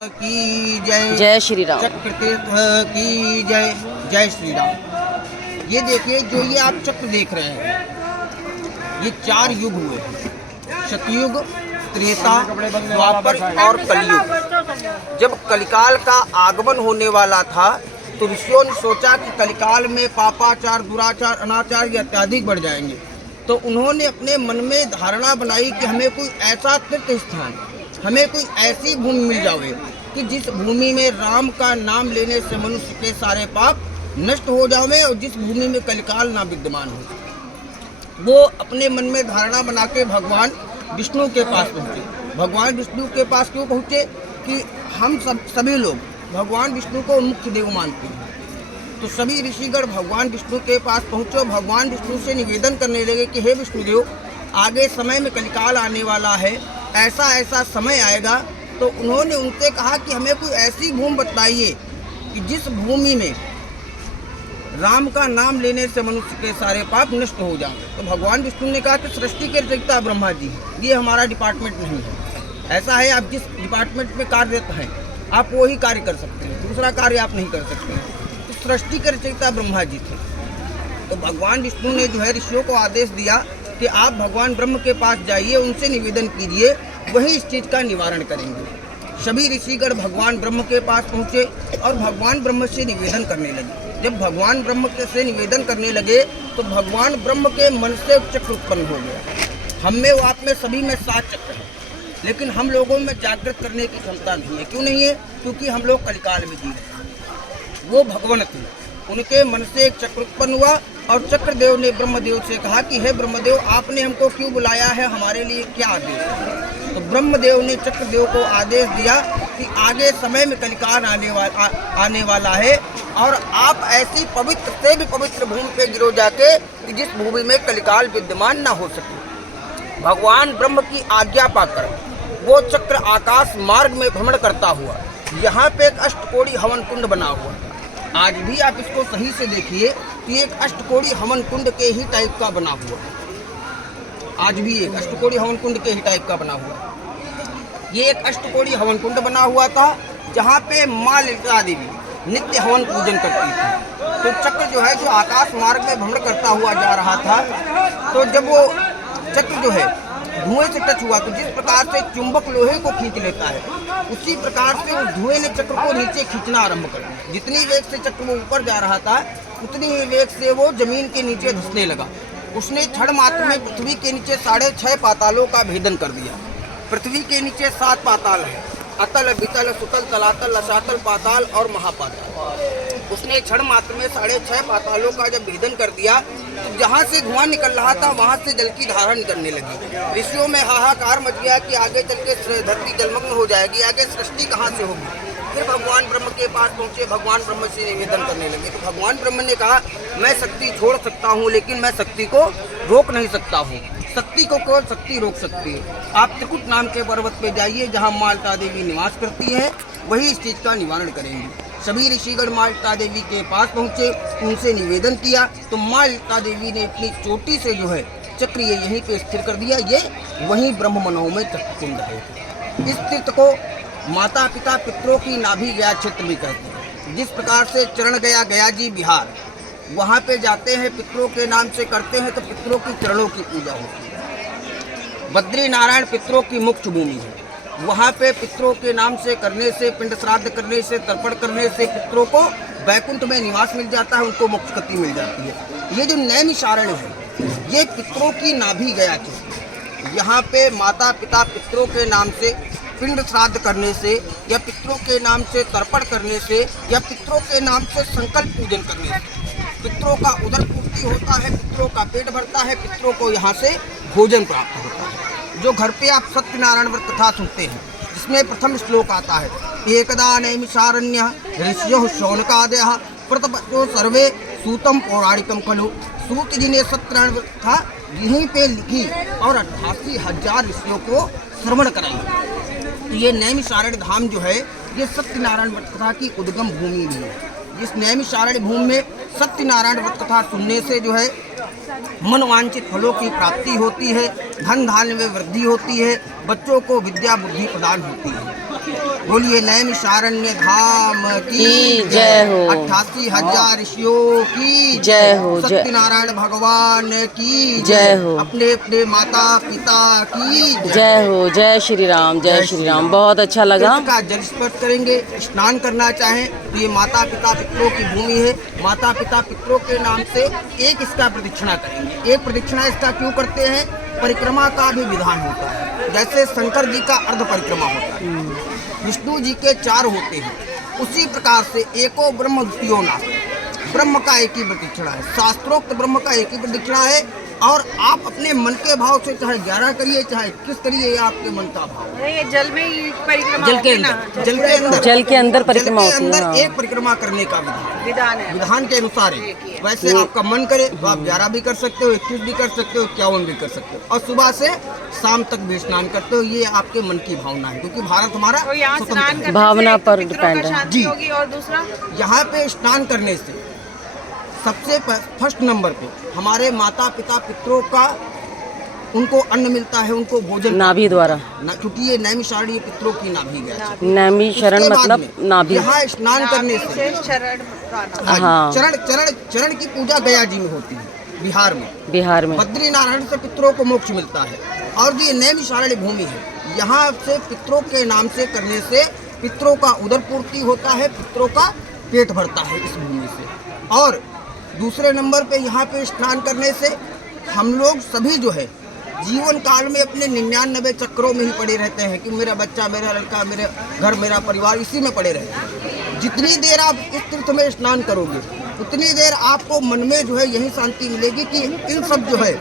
की जय। जय श्री राम। चक्र तीर्थ की जय। जय श्री राम। ये देखिए, जो ये आप चक्र देख रहे हैं, ये 4 युग हुए हैं। सतयुग, त्रेता, द्वापर और कलयुग। जब कलिकाल का आगमन होने वाला था तो ऋषियों ने सोचा कि कलिकाल में पापाचार, दुराचार, अनाचार ये अत्यधिक बढ़ जाएंगे। तो उन्होंने अपने मन में धारणा बनाई कि हमें कोई ऐसा तीर्थ स्थान, हमें कोई ऐसी भूमि मिल जावे कि जिस भूमि में राम का नाम लेने से मनुष्य के सारे पाप नष्ट हो जावे और जिस भूमि में कलिकाल ना विद्यमान हो। वो अपने मन में धारणा बना के भगवान विष्णु के पास पहुँचे। भगवान विष्णु के पास क्यों पहुँचे? कि हम सभी लोग भगवान विष्णु को मुख्य देव मानते हैं। तो सभी ऋषिगण भगवान विष्णु के पास पहुँचे। भगवान विष्णु से निवेदन करने लगे कि हे विष्णुदेव, आगे समय में कलिकाल आने वाला है, ऐसा ऐसा समय आएगा। तो उन्होंने उनसे कहा कि हमें कोई ऐसी भूमि बताइए कि जिस भूमि में राम का नाम लेने से मनुष्य के सारे पाप नष्ट हो जाएं। तो भगवान विष्णु ने कहा कि सृष्टि के रचयिता ब्रह्मा जी हैं, ये हमारा डिपार्टमेंट नहीं है। ऐसा है, आप जिस डिपार्टमेंट में कार्यरत हैं आप वही कार्य कर सकते हैं, दूसरा कार्य आप नहीं कर सकते हैं। तो सृष्टि के रचयिता ब्रह्मा जी थे। तो भगवान विष्णु ने जो है ऋषियों को आदेश दिया कि आप भगवान ब्रह्म के पास जाइए, उनसे निवेदन कीजिए, वही इस चीज़ का निवारण करेंगे। सभी ऋषिगण भगवान ब्रह्म के पास पहुँचे और भगवान ब्रह्म से निवेदन करने लगे। जब भगवान ब्रह्म से निवेदन करने लगे तो भगवान ब्रह्म के मन से चक्र उत्पन्न हो गया। हम में, वो आप में, सभी में 7 चक्र हैं, लेकिन हम लोगों में जागृत करने की क्षमता नहीं है। क्यों नहीं है? क्योंकि हम लोग कलिकाल में जी रहे हैं। वो भगवान थे, उनके मन से एक चक्र उत्पन्न हुआ और चक्रदेव ने ब्रह्मदेव से कहा कि हे ब्रह्मदेव, आपने हमको क्यों बुलाया है, हमारे लिए क्या आदेश है? तो ब्रह्मदेव ने चक्रदेव को आदेश दिया कि आगे समय में कलिकाल आने वाला है और आप ऐसी पवित्र से भी पवित्र भूमि पे गिरो जाके कि जिस भूमि में कलिकाल विद्यमान न हो सके। भगवान ब्रह्म की आज्ञा पाकर वो चक्र आकाश मार्ग में भ्रमण करता हुआ यहाँ पे एक अष्टकोड़ी हवन कुंड बना हुआ। आज भी आप इसको सही से देखिए कि एक अष्टकोड़ी हवन कुंड के ही टाइप का बना हुआ है। आज भी एक अष्टकोड़ी हवन कुंड के ही टाइप का बना हुआ है। ये एक अष्टकोड़ी हवन कुंड बना हुआ था जहाँ पे माँ ललिता देवी नित्य हवन पूजन करती थी। तो चक्र जो है, जो आकाश मार्ग में भ्रमण करता हुआ जा रहा था, तो जब वो चक्र जो है धुएं से टच हुआ तो जिस प्रकार से चुंबक लोहे को खींच लेता है, उसी प्रकार से उस धुएं ने चक्र को नीचे खींचना आरंभ कर दिया। जितनी वेग से चक्र वो ऊपर जा रहा था उतनी ही वेग से वो जमीन के नीचे धंसने लगा। उसने क्षण मात्र में पृथ्वी के नीचे 6.5 पातालों का भेदन कर दिया। पृथ्वी के नीचे 7 पाताल है, अतल, वितल, सुतल, तलातल, रसातल, पाताल और महापाताल। उसने क्षण मात्र में 6.5 पातालों का जब भेदन कर दिया तो जहाँ से धुआं निकल रहा था वहाँ से जल की धारा निकलने लगी। ऋषियों में हाहाकार मच गया कि आगे चल के धरती जलमग्न हो जाएगी, आगे सृष्टि कहाँ से होगी। फिर भगवान ब्रह्म के पास पहुँचे, भगवान ब्रह्म से निवेदन करने लगे। तो भगवान ब्रह्म ने कहा, मैं शक्ति छोड़ सकता हूँ लेकिन मैं शक्ति को रोक नहीं सकता हूँ। शक्ति को केवल शक्ति रोक सकती है। आप त्रिकुट नाम के पर्वत पे जाइए जहाँ माँ ललिता देवी निवास करती है, वही इस चीज़ का निवारण करेंगे। सभी ऋषिगण माँ ललिता देवी के पास पहुँचे, उनसे निवेदन किया तो माँ ललिता देवी ने इतनी चोटी से जो है चक्र ये यहीं पे स्थिर कर दिया। ये वहीं ब्रह्म मनोमय चक्र कुंड है। इस तीर्थ को माता पिता पितरों की नाभि गया क्षेत्र भी कहते हैं। जिस प्रकार से चरण गया गया जी बिहार, वहाँ पे जाते हैं पितरों के नाम से करते हैं तो पितरों की चरणों की पूजा होती है। बद्री नारायण पितरों की मुख्य भूमि है। वहाँ पे पितरों के नाम से करने से, पिंड श्राद्ध करने से, तर्पण करने से पितरों को वैकुंठ में निवास मिल जाता है, उनको मोक्ष गति मिल जाती है। ये जो नैमिषारण्य है, ये पितरों की नाभि गया क्षेत्र। यहाँ पे माता पिता पितरों के नाम से पिंड श्राद्ध करने से या पितरों के नाम से तर्पण करने से या पितरों के नाम से संकल्प पूजन करने से पितरों का उदर पूर्ति होता है, पितरों का पेट भरता है, पितरों को यहाँ से भोजन प्राप्त होता है। जो घर पे आप सत्यनारायण व्रत कथा सुनते हैं जिसमें प्रथम श्लोक आता है, एकदा नैमिषारण्य ऋषियों शौनकादयः प्रतपस्यो सर्वे सूतम पौराणिकम खलु। सूत जी ने सत्यनारायण व्रत कथा यहीं पे लिखी और 88,000 ऋषियों को श्रवण कराई। तो ये नैमिषारण्य धाम जो है, ये सत्यनारायण व्रत कथा की उद्गम भूमि भी है। इस नैमिषारण्य भूमि में सत्यनारायण व्रत कथा सुनने से जो है मनोवांछित फलों की प्राप्ति होती है, धन धान्य में वृद्धि होती है, बच्चों को विद्या बुद्धि प्रदान होती है। बोलिए नैमिषारण्य धाम की जय हो। 88,000 ऋषियों की जय हो। सत्यनारायण भगवान की जय हो। अपने अपने माता पिता की जय हो। जय श्री राम, जय श्री राम। बहुत अच्छा लगा। तीर्थ का जल स्पर्श करेंगे, स्नान करना चाहें तो ये माता पिता पितरों की भूमि है। माता पिता पितरों के नाम से एक इसका प्रदक्षिणा करेंगे। एक प्रदक्षिणा इसका क्यों करते हैं? परिक्रमा का भी विधान होता है। जैसे शंकर जी का अर्ध परिक्रमा होता है, विष्णु जी के 4 होते हैं, उसी प्रकार से एको ब्रह्म द्वितीयो नास्ति। ब्रह्म का एक ही प्रदक्षिणा है, शास्त्रोक्त ब्रह्म का एक ही प्रदक्षिणा है। और आप अपने मन के भाव से चाहे 11 करिए चाहे 21 करिए, ये आपके मन का भाव है। ये जल में ही परिक्रमा जल के होगी ना? अंदर, जल के अंदर परिक्रमा होती है। हाँ। एक परिक्रमा करने का विधान है, विधान के अनुसार है। वैसे आपका मन करे तो आप 11 भी कर सकते हो, 21 भी कर सकते हो, 51 भी कर सकते हो, और सुबह से शाम तक भी स्नान करते हो। ये आपके मन की भावना है, क्योंकि भारत हमारा तो यहाँ स्वतंत्र स्नान है। करने भावना से पर पितरों डिपेंड का है। शांति जी। होगी। और दूसरा यहाँ पे स्नान करने से सबसे फर्स्ट नंबर पे हमारे माता पिता पितरों का उनको अन्न मिलता है, उनको भोजन नाभि द्वारा। क्योंकि ये नैमिषारण्य पितरों की नाभि गया। नैमिषारण्य उसके बाद मतलब में नाभि। यहाँ स्नान करने नाभि से से शरण प्राण। हाँ। चरण की पूजा गया जी में होती है, बिहार में। बिहार में बद्रीनारायण से पितरों को मोक्ष मिलता है। और ये नैमिषारण्य भूमि है, यहाँ से पितरों के नाम से करने से पितरों का उदर पूर्ति होता है, पितरों का पेट भरता है इस भूमि से। और दूसरे नंबर पे यहाँ पे स्नान करने से हम लोग सभी जो है जीवन काल में अपने 99 चक्रों में ही पड़े रहते हैं कि मेरा बच्चा, मेरा लड़का, मेरे घर, मेरा परिवार, इसी में पड़े रहते हैं। जितनी देर आप इस तीर्थ में स्नान करोगे उतनी देर आपको मन में जो है यही शांति मिलेगी कि इन सब जो है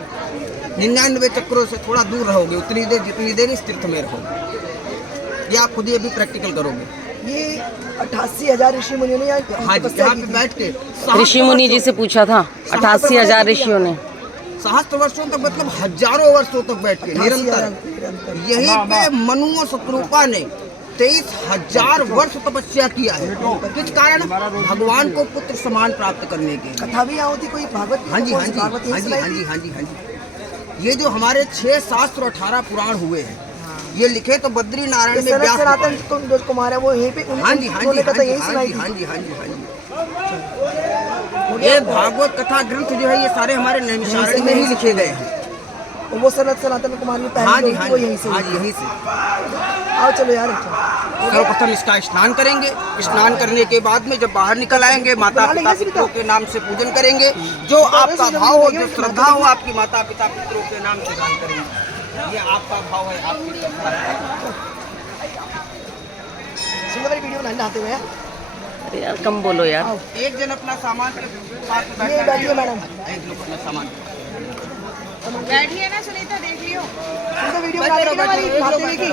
99 चक्रों से थोड़ा दूर रहोगे, उतनी देर जितनी देर इस तीर्थ में रहोगे। ये आप खुद ही अभी प्रैक्टिकल करोगे। ये 88,000 ऋषि मुनियों ने यहाँ हाँ जी, यहाँ पे बैठ के ऋषि मुनि जी से पूछा था। 88,000 ऋषियों ने सहस्त्र वर्षों तक, मतलब हजारों वर्षों तक बैठ के निरंतर यहीं पे मनु और शत्रुपा ने 23,000 वर्ष तपस्या किया है। किस कारण? भगवान को पुत्र समान प्राप्त करने के। कथा भी यहाँ होती कोई भागवत? हाँ जी, हाँ जी, हाँ जी, हाँ जी, हाँ जी, हाँ जी। ये जो हमारे 6 शास्त्र 18 पुराण हुए हैं, ये लिखे तो बद्री नारायण में व्यास सनातन जो कुमार है वो यहीं पे हाँ जी, हाँ जी, उन्होंने कथा यही हाँ सुनाई जी, थी। हाँ जी, हाँ जी, हाँ जी। ये भागवत कथा ग्रंथ जो है ये सारे हमारे नैमिषारण्य में ही लिखे गए हैं। और वो सनातन कुमार में हाँ जी, पहले हाँ वो जी, यहीं से हाँ जी, यहीं से। आओ चलो यार। अच्छा सर्वप्रथम इसका स्नान करेंगे। स्नान करने के बाद में जब बाहर निकल आएंगे, माता पिता पितरों के नाम से पूजन करेंगे। जो आपका भाव हो, जो श्रद्धा हो, आपकी माता पिता पितरों के नाम से दान करेंगे। ये आपका भाव है, आपकी श्रद्धा है। सुंदर वाली वीडियो बनाने आते हुए हैं। अरे यार कम बोलो यार। एक जन अपना सामान के साथ ये बैठिए मैडम। एक लोग अपना सामान बैठिए ना सुनीता, देख लियो। सुंदर वीडियो बनाने की